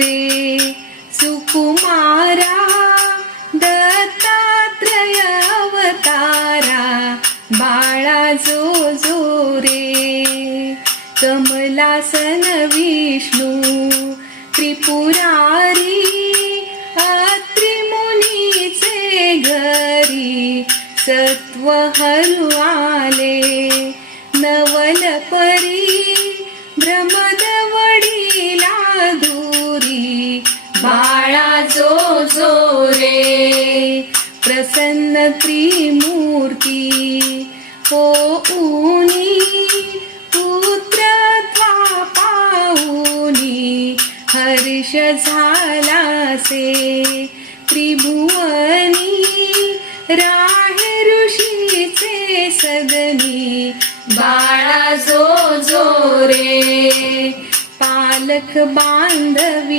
रे सुकुमारा दत्तात्रय अवतारा बाळा जो रे कमलासन विष्णू त्रिपुरारी अत्रि मुनीचे घरी सत्व हरवाले नवल परी भ्रमद वडीला धुरी बाळा जो रे प्रसन्न त्रिमूर्ती होऊनी पुत्रत्वा पाऊनी हर्ष झालासे त्रिभुवनी राहे ऋषीचे सदनी बाळा जो रे पालक बांधवी